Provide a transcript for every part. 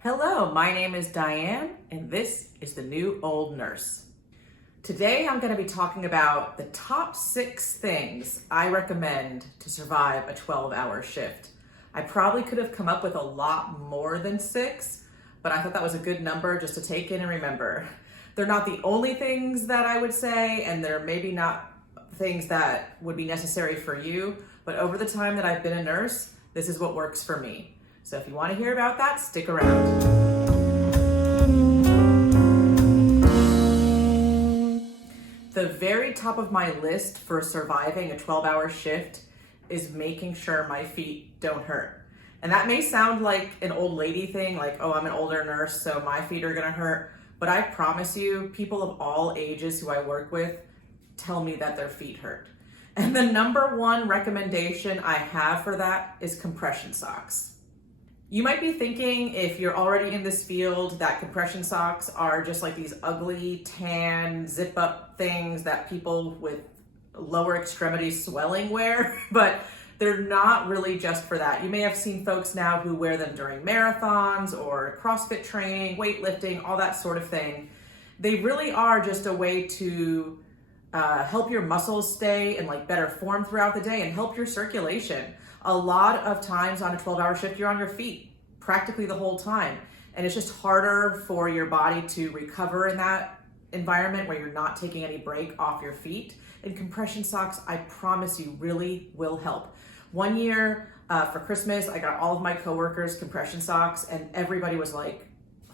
Hello, my name is Diane, and this is the New Old Nurse. Today I'm going to be talking about the top 6 things I recommend to survive a 12-hour shift. I probably could have come up with a lot more than 6, but I thought that was a good number just to take in and remember. They're not the only things that I would say, and they're maybe not things that would be necessary for you, but over the time that I've been a nurse, this is what works for me. So if you want to hear about that, stick around. The very top of my list for surviving a 12-hour shift is making sure my feet don't hurt. And that may sound like an old lady thing, like, oh, I'm an older nurse, so my feet are gonna hurt. But I promise you, people of all ages who I work with tell me that their feet hurt. And the number one recommendation I have for that is compression socks. You might be thinking, if you're already in this field, that compression socks are just like these ugly tan zip up things that people with lower extremity swelling wear, but they're not really just for that. You may have seen folks now who wear them during marathons or CrossFit training, weightlifting, all that sort of thing. They really are just a way to help your muscles stay in like better form throughout the day and help your circulation. A lot of times on a 12-hour shift, you're on your feet practically the whole time. And it's just harder for your body to recover in that environment where you're not taking any break off your feet. And compression socks, I promise you, really will help. One year for Christmas, I got all of my coworkers compression socks and everybody was like,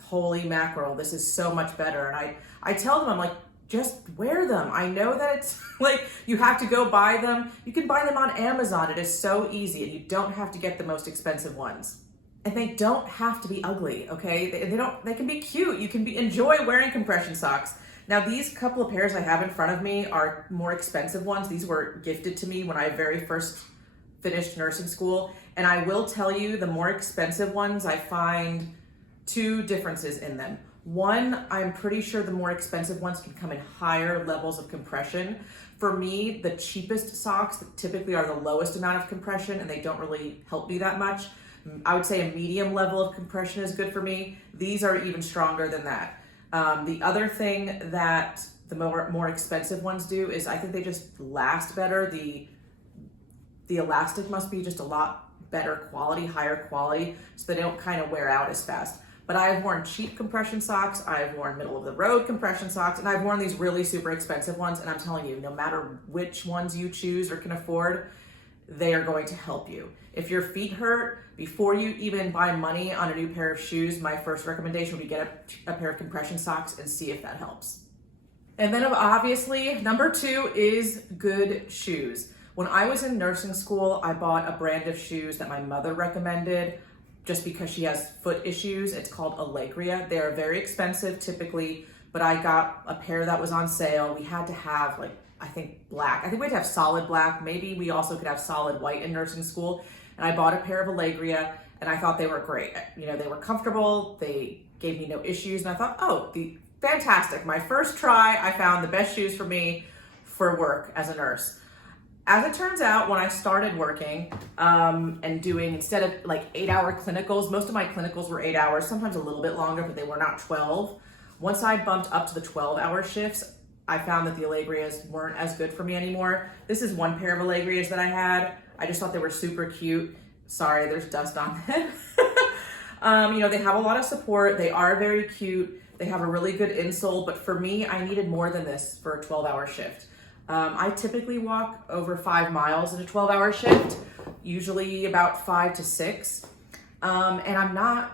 holy mackerel, this is so much better. And I tell them, I'm like, just wear them. I know that it's like you have to go buy them. You can buy them on Amazon. It is so easy and you don't have to get the most expensive ones. And they don't have to be ugly, okay? They can be cute. You can enjoy wearing compression socks. Now these couple of pairs I have in front of me are more expensive ones. These were gifted to me when I very first finished nursing school. And I will tell you, the more expensive ones, I find 2 differences in them. One, I'm pretty sure the more expensive ones can come in higher levels of compression. For me, the cheapest socks typically are the lowest amount of compression and they don't really help me that much. I would say a medium level of compression is good for me. These are even stronger than that. The other thing that the more expensive ones do is I think they just last better. The elastic must be just a lot better quality, higher quality, so they don't kind of wear out as fast. But I've worn cheap compression socks, I've worn middle of the road compression socks, and I've worn these really super expensive ones. And I'm telling you, no matter which ones you choose or can afford, they are going to help you. If your feet hurt, before you even buy money on a new pair of shoes, my first recommendation would be get a pair of compression socks and see if that helps. And then obviously, number 2 is good shoes. When I was in nursing school, I bought a brand of shoes that my mother recommended just because she has foot issues. It's called Allegria. They are very expensive typically, but I got a pair that was on sale. We had to have I think black. I think we had to have solid black. Maybe we also could have solid white in nursing school. And I bought a pair of Allegria and I thought they were great. You know, they were comfortable. They gave me no issues. And I thought, oh, fantastic. My first try, I found the best shoes for me for work as a nurse. As it turns out, when I started working and doing, instead of like 8-hour clinicals, most of my clinicals were 8 hours, sometimes a little bit longer, but they were not 12. Once I bumped up to the 12-hour shifts, I found that the Allegrias weren't as good for me anymore. This is one pair of Allegrias that I had. I just thought they were super cute. Sorry, there's dust on them. You know, they have a lot of support. They are very cute. They have a really good insole, but for me, I needed more than this for a 12-hour shift. I typically walk over 5 miles in a 12-hour shift, usually about 5 to 6. And I'm not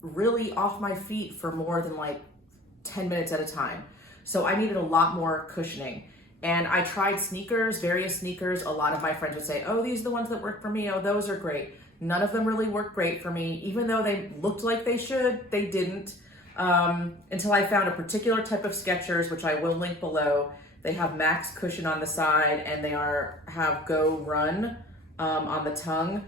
really off my feet for more than like 10 minutes at a time. So I needed a lot more cushioning. And I tried sneakers, various sneakers. A lot of my friends would say, oh, these are the ones that work for me. Oh, those are great. None of them really worked great for me. Even though they looked like they should, they didn't. Until I found a particular type of Skechers, which I will link below. They have max cushion on the side and they have Go Run on the tongue.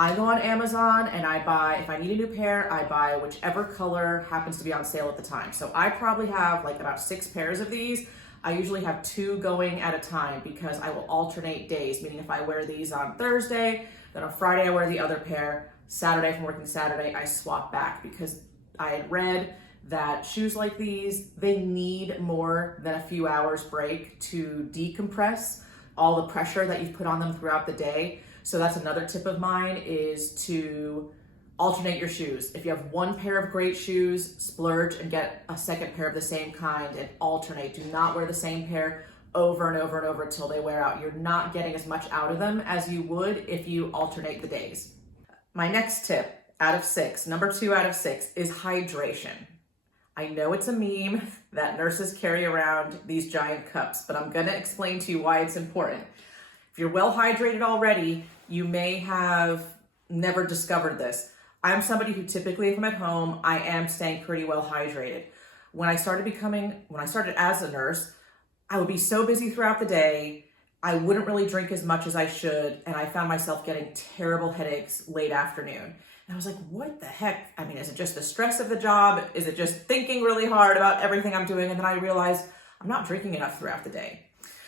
I go on Amazon and I buy, if I need a new pair, I buy whichever color happens to be on sale at the time. So I probably have like about 6 pairs of these. I usually have 2 going at a time because I will alternate days, meaning if I wear these on Thursday, then on Friday I wear the other pair. Saturday, if I'm working Saturday, I swap back because I had read that shoes like these, they need more than a few hours break to decompress all the pressure that you've put on them throughout the day. So that's another tip of mine, is to alternate your shoes. If you have one pair of great shoes, splurge and get a second pair of the same kind and alternate. Do not wear the same pair over and over and over until they wear out. You're not getting as much out of them as you would if you alternate the days. My next tip out of 6, number 2 out of 6, is hydration. I know it's a meme that nurses carry around these giant cups, but I'm gonna explain to you why it's important. If you're well hydrated already, you may have never discovered this. I'm somebody who typically, if I'm at home, I am staying pretty well hydrated. When I started as a nurse, I would be so busy throughout the day, I wouldn't really drink as much as I should, and I found myself getting terrible headaches late afternoon. And I was like, what the heck? I mean, is it just the stress of the job? Is it just thinking really hard about everything I'm doing? And then I realized I'm not drinking enough throughout the day.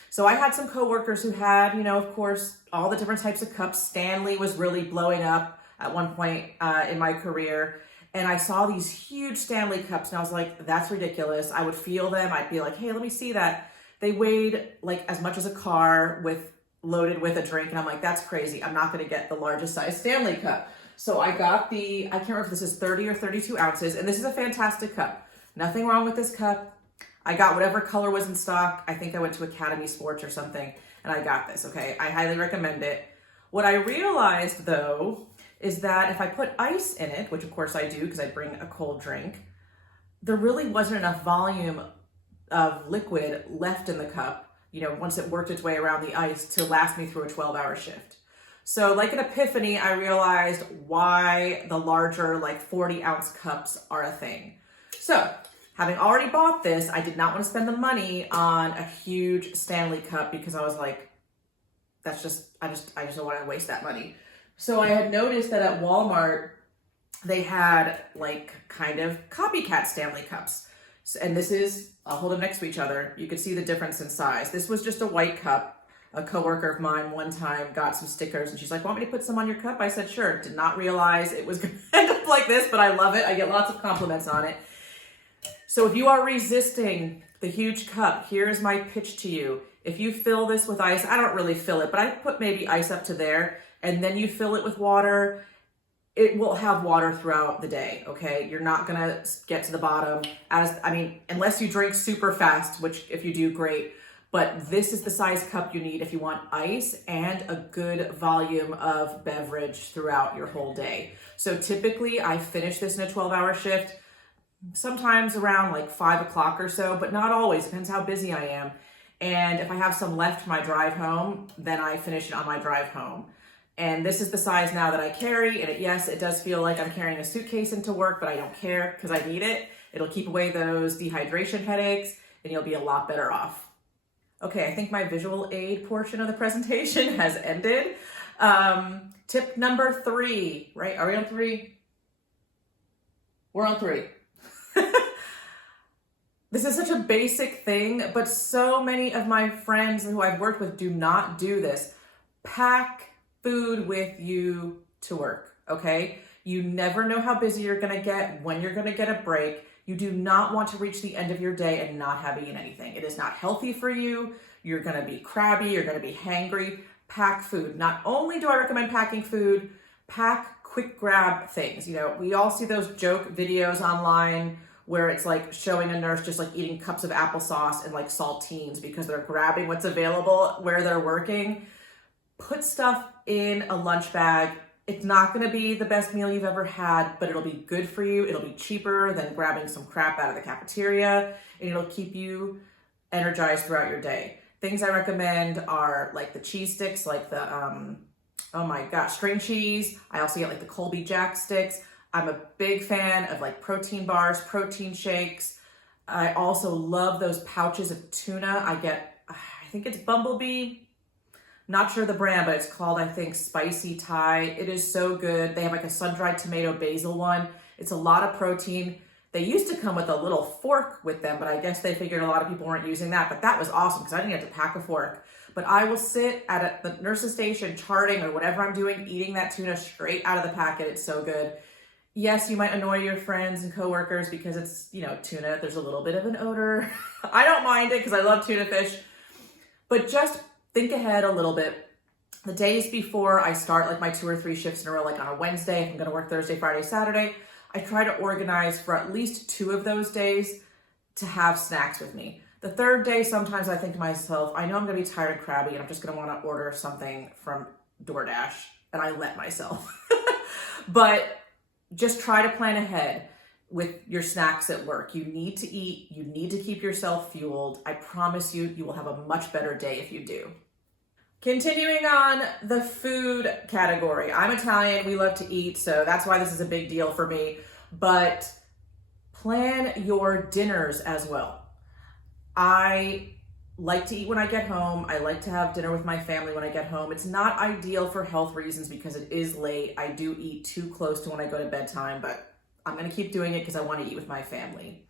So I had some coworkers who had, of course, all the different types of cups. Stanley was really blowing up at one point in my career. And I saw these huge Stanley cups and I was like, that's ridiculous. I would feel them. I'd be like, hey, let me see that. They weighed like as much as a car loaded with a drink. And I'm like, that's crazy. I'm not going to get the largest size Stanley cup. So I got I can't remember if this is 30 or 32 ounces. And this is a fantastic cup. Nothing wrong with this cup. I got whatever color was in stock. I think I went to Academy Sports or something and I got this. Okay. I highly recommend it. What I realized though, is that if I put ice in it, which of course I do because I bring a cold drink, there really wasn't enough volume of liquid left in the cup, once it worked its way around the ice to last me through a 12-hour shift. So like an epiphany, I realized why the larger, like 40-ounce cups are a thing. So having already bought this, I did not want to spend the money on a huge Stanley cup because I was like, I just don't want to waste that money. So I had noticed that at Walmart, they had like kind of copycat Stanley cups. And this is, I'll hold them next to each other. You could see the difference in size. This was just a white cup. A coworker of mine one time got some stickers and she's like, want me to put some on your cup? I said, sure. Did not realize it was going to end up like this, but I love it. I get lots of compliments on it. So if you are resisting the huge cup, here's my pitch to you. If you fill this with ice, I don't really fill it, but I put maybe ice up to there, and then you fill it with water, it will have water throughout the day, okay? You're not gonna get to the bottom unless you drink super fast, which if you do, great. But this is the size cup you need if you want ice and a good volume of beverage throughout your whole day. So typically I finish this in a 12-hour shift, sometimes around like 5 o'clock or so, but not always, depends how busy I am. And if I have some left for my drive home, then I finish it on my drive home. And this is the size now that I carry. And yes, it does feel like I'm carrying a suitcase into work, but I don't care because I need it. It'll keep away those dehydration headaches and you'll be a lot better off. Okay, I think my visual aid portion of the presentation has ended. Tip number 3, right? Are we on 3? We're on 3. This is such a basic thing, but so many of my friends who I've worked with do not do this. Pack food with you to work, okay? You never know how busy you're gonna get, when you're gonna get a break. You do not want to reach the end of your day and not have eaten anything. It is not healthy for you. You're gonna be crabby, you're gonna be hangry. Pack food. Not only do I recommend packing food, pack quick grab things. We all see those joke videos online where it's like showing a nurse just like eating cups of applesauce and like saltines because they're grabbing what's available where they're working. Put stuff in a lunch bag. It's not going to be the best meal you've ever had, but it'll be good for you. It'll be cheaper than grabbing some crap out of the cafeteria, and it'll keep you energized throughout your day. Things I recommend are like the cheese sticks, like the, oh my gosh, string cheese. I also get like the Colby Jack sticks. I'm a big fan of like protein bars, protein shakes. I also love those pouches of tuna. I think it's Bumblebee. Not sure the brand, but it's called, I think, Spicy Thai. It is so good. They have like a sun-dried tomato basil one. It's a lot of protein. They used to come with a little fork with them, but I guess they figured a lot of people weren't using that. But that was awesome because I didn't have to pack a fork. But I will sit at the nurse's station charting or whatever I'm doing, eating that tuna straight out of the packet. It's so good. Yes, you might annoy your friends and coworkers because it's, tuna. There's a little bit of an odor. I don't mind it because I love tuna fish, but just think ahead a little bit. The days before I start like my 2 or 3 shifts in a row, like on a Wednesday, if I'm going to work Thursday, Friday, Saturday, I try to organize for at least 2 of those days to have snacks with me. The third day, sometimes I think to myself, I know I'm going to be tired and crabby and I'm just going to want to order something from DoorDash, and I let myself. But just try to plan ahead with your snacks at work. You need to eat. You need to keep yourself fueled. I promise you, you will have a much better day if you do. Continuing on the food category. I'm Italian. We love to eat, so that's why this is a big deal for me. But plan your dinners as well. I like to eat when I get home. I like to have dinner with my family when I get home. It's not ideal for health reasons because it is late. I do eat too close to when I go to bedtime, but I'm going to keep doing it because I want to eat with my family.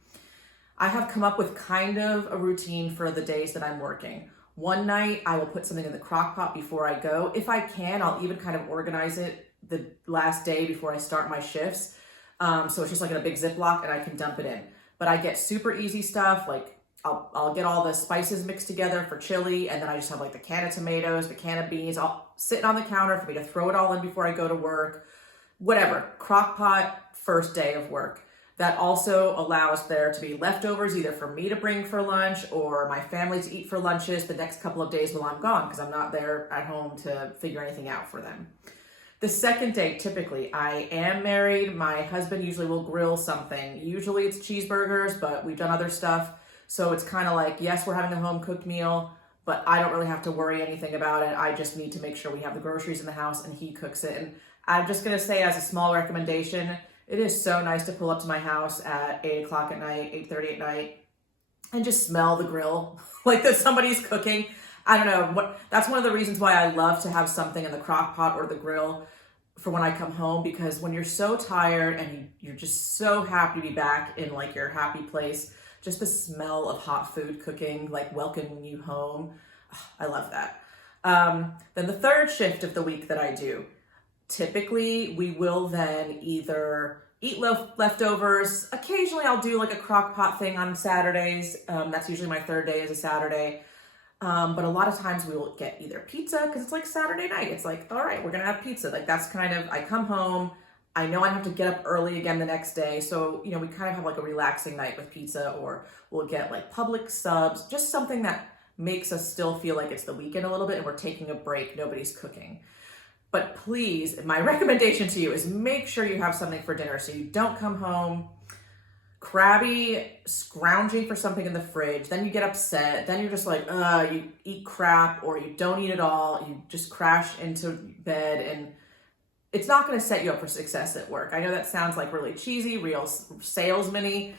I have come up with kind of a routine for the days that I'm working. One night, I will put something in the crock pot before I go. If I can, I'll even kind of organize it the last day before I start my shifts. So it's just like in a big Ziploc and I can dump it in. But I get super easy stuff, like I'll get all the spices mixed together for chili, and then I just have like the can of tomatoes, the can of beans, all sitting on the counter for me to throw it all in before I go to work. Whatever, crock pot, first day of work. That also allows there to be leftovers either for me to bring for lunch or my family to eat for lunches the next couple of days while I'm gone because I'm not there at home to figure anything out for them. The second day, typically, I am married. My husband usually will grill something. Usually it's cheeseburgers, but we've done other stuff. So it's kind of like, yes, we're having a home cooked meal, but I don't really have to worry anything about it. I just need to make sure we have the groceries in the house and he cooks it. And I'm just going to say as a small recommendation, it is so nice to pull up to my house at 8 o'clock at night, 8:30 at night, and just smell the grill like that somebody's cooking. I don't know. That's one of the reasons why I love to have something in the crock pot or the grill for when I come home, because when you're so tired and you're just so happy to be back in like your happy place, just the smell of hot food cooking, like welcoming you home. I love that. Then the third shift of the week that I do, typically we will then either eat leftovers. Occasionally I'll do like a crock pot thing on Saturdays. That's usually my third day is a Saturday. But a lot of times we will get either pizza because it's like Saturday night. It's like, all right, we're going to have pizza. Like that's kind of, I come home, I know I have to get up early again the next day. So, we kind of have like a relaxing night with pizza, or we'll get like Publix subs, just something that makes us still feel like it's the weekend a little bit and we're taking a break. Nobody's cooking. But please, my recommendation to you is make sure you have something for dinner so you don't come home crabby, scrounging for something in the fridge. Then you get upset. Then you're just like, you eat crap, or you don't eat at all. You just crash into bed, and it's not going to set you up for success at work. I know that sounds like really cheesy, real salesman-y,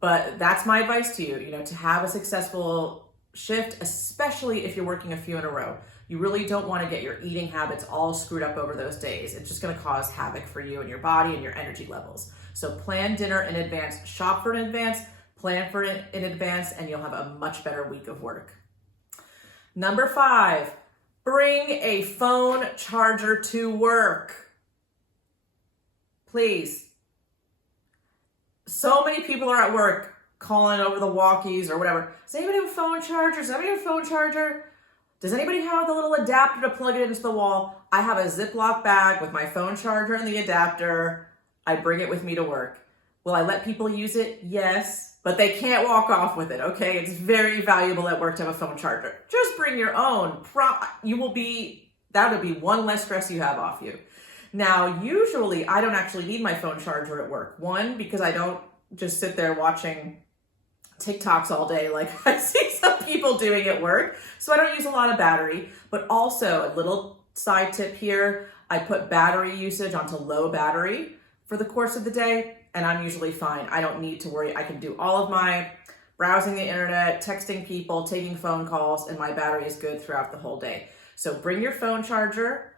but that's my advice to you, to have a successful shift, especially if you're working a few in a row. You really don't want to get your eating habits all screwed up over those days. It's just going to cause havoc for you and your body and your energy levels. So plan dinner in advance, shop for it in advance, plan for it in advance, and you'll have a much better week of work. Number 5, bring a phone charger to work. Please. So many people are at work calling over the walkies or whatever. Does anybody have a phone charger? Does anybody have a phone charger? Does anybody have the little adapter to plug it into the wall? I have a Ziploc bag with my phone charger and the adapter. I bring it with me to work. Will I let people use it? Yes, but they can't walk off with it, okay? It's very valuable at work to have a phone charger. Just bring your own. That would be one less stress you have off you. Now, usually I don't actually need my phone charger at work. One, because I don't just sit there watching TikToks all day like I see some people doing at work. So I don't use a lot of battery, but also a little side tip here, I put battery usage onto low battery for the course of the day, and I'm usually fine. I don't need to worry. I can do all of my browsing the internet, texting people, taking phone calls, and my battery is good throughout the whole day. So bring your phone charger.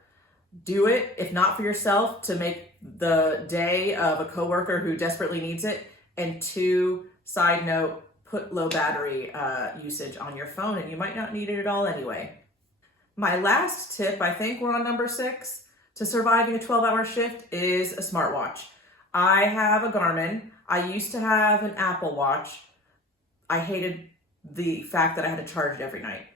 Do it, if not for yourself, to make the day of a coworker who desperately needs it. And 2, side note, put low battery usage on your phone, and you might not need it at all anyway. My last tip, I think we're on number 6, to surviving a 12-hour shift is a smartwatch. I have a Garmin. I used to have an Apple Watch. I hated the fact that I had to charge it every night.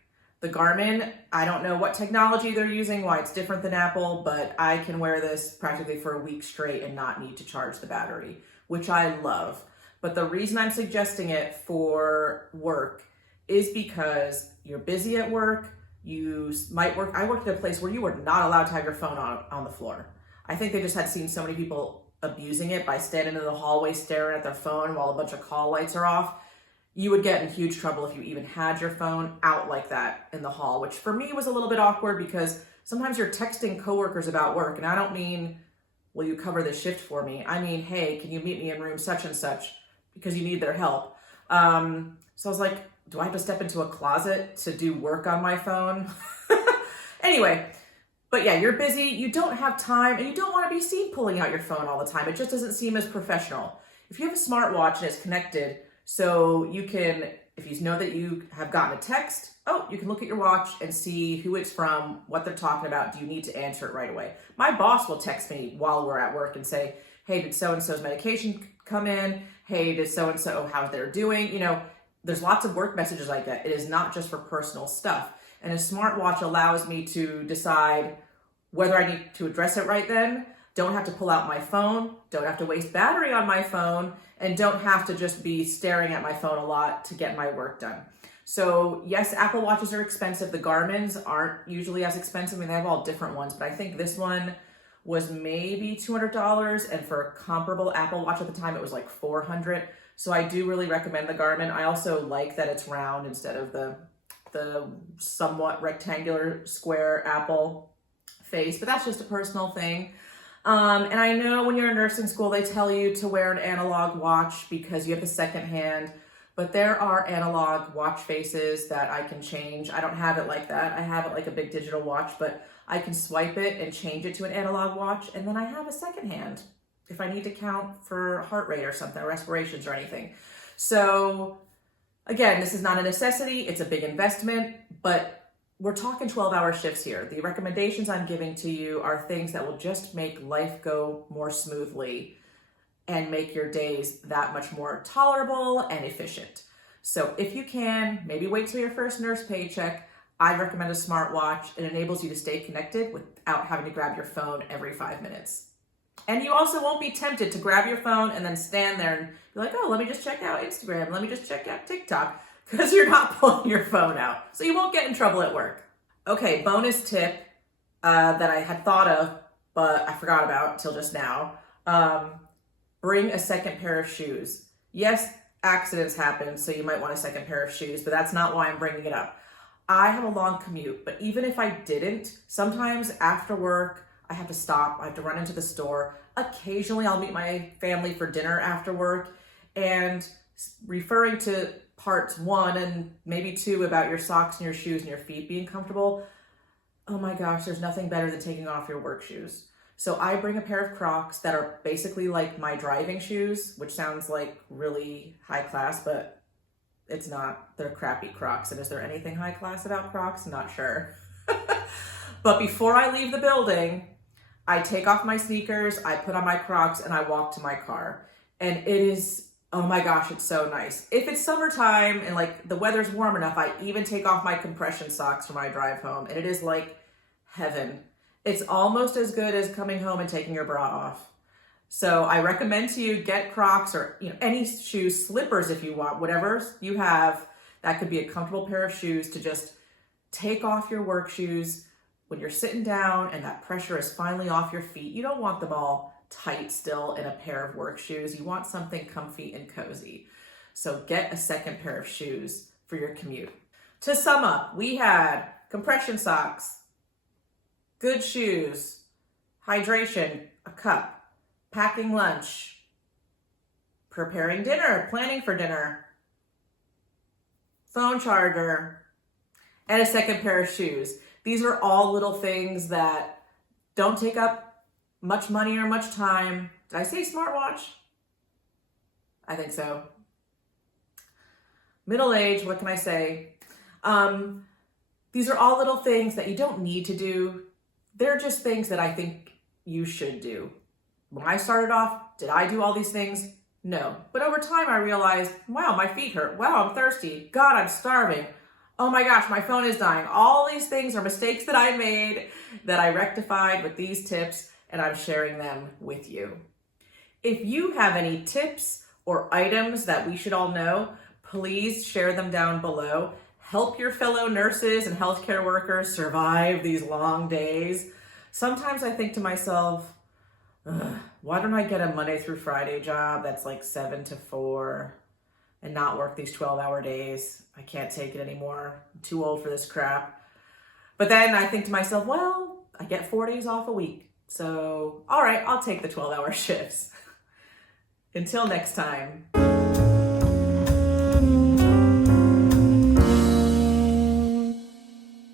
The Garmin, I don't know what technology they're using, why it's different than Apple, but I can wear this practically for a week straight and not need to charge the battery, which I love. But the reason I'm suggesting it for work is because you're busy at work, you might work. I worked at a place where you were not allowed to have your phone on the floor. I think they just had seen so many people abusing it by standing in the hallway staring at their phone while a bunch of call lights are off. You would get in huge trouble if you even had your phone out like that in the hall, which for me was a little bit awkward because sometimes you're texting coworkers about work, and I don't mean, will you cover this shift for me? I mean, hey, can you meet me in room such and such because you need their help. So I was like, do I have to step into a closet to do work on my phone? Anyway, but yeah, you're busy, you don't have time, and you don't want to be seen pulling out your phone all the time. It just doesn't seem as professional. If you have a smartwatch and it's connected, so you can, if you know that you have gotten a text, you can look at your watch and see who it's from, what they're talking about. Do you need to answer it right away? My boss will text me while we're at work and say, hey, did so-and-so's medication come in? Hey, did so-and-so, how's they're doing? You know, there's lots of work messages like that. It is not just for personal stuff. And a smartwatch allows me to decide whether I need to address it right then, don't have to pull out my phone, don't have to waste battery on my phone, and don't have to just be staring at my phone a lot to get my work done. So yes, Apple Watches are expensive. The Garmin's aren't usually as expensive. I mean, they have all different ones, but I think this one was maybe $200, and for a comparable Apple Watch at the time, it was like $400. So I do really recommend the Garmin. I also like that it's round instead of the somewhat rectangular square Apple face, but that's just a personal thing. And I know when you're in nursing school, they tell you to wear an analog watch because you have the second hand, but there are analog watch faces that I can change. I don't have it like that. I have it like a big digital watch, but I can swipe it and change it to an analog watch. And then I have a second hand if I need to count for heart rate or something, or respirations or anything. So again, this is not a necessity. It's a big investment, but we're talking 12-hour shifts here. The recommendations I'm giving to you are things that will just make life go more smoothly and make your days that much more tolerable and efficient. So if you can, maybe wait till your first nurse paycheck. I recommend a smartwatch. It enables you to stay connected without having to grab your phone every 5 minutes. And you also won't be tempted to grab your phone and then stand there and be like, oh, let me just check out Instagram. Let me just check out TikTok. Because you're not pulling your phone out. So you won't get in trouble at work. Okay, bonus tip that I had thought of, but I forgot about till just now. Bring a second pair of shoes. Yes, accidents happen, so you might want a second pair of shoes, but that's not why I'm bringing it up. I have a long commute, but even if I didn't, sometimes after work, I have to stop. I have to run into the store. Occasionally, I'll meet my family for dinner after work, and referring to parts 1 and maybe 2 about your socks and your shoes and your feet being comfortable. Oh my gosh, there's nothing better than taking off your work shoes. So I bring a pair of Crocs that are basically like my driving shoes, which sounds like really high class, but it's not. They're crappy Crocs. And is there anything high class about Crocs? I'm not sure. But before I leave the building, I take off my sneakers, I put on my Crocs, and I walk to my car. And it is, oh my gosh, it's so nice. If it's summertime and like the weather's warm enough, I even take off my compression socks for my drive home, and it is like heaven. It's almost as good as coming home and taking your bra off. So I recommend to you, get Crocs or any shoes, slippers if you want, whatever you have. That could be a comfortable pair of shoes to just take off your work shoes when you're sitting down and that pressure is finally off your feet. You don't want them all tight still in a pair of work shoes. You want something comfy and cozy. So get a second pair of shoes for your commute. To sum up, we had compression socks, good shoes, hydration, a cup, packing lunch, preparing dinner, planning for dinner, phone charger, and a second pair of shoes. These are all little things that don't take up much money or much time. Did I say smartwatch? I think so. Middle age, what can I say? These are all little things that you don't need to do. They're just things that I think you should do. When I started off, Did I do all these things? No. But over time I realized, wow, my feet hurt. Wow, I'm thirsty. God, I'm starving. Oh my gosh, my phone is dying. All these things are mistakes that I made that I rectified with these tips, and I'm sharing them with you. If you have any tips or items that we should all know, please share them down below. Help your fellow nurses and healthcare workers survive these long days. Sometimes I think to myself, why don't I get a Monday through Friday job that's like 7 to 4 and not work these 12-hour days? I can't take it anymore. I'm too old for this crap. But then I think to myself, well, I get 4 days off a week. So, all right, I'll take the 12-hour shifts. Until next time.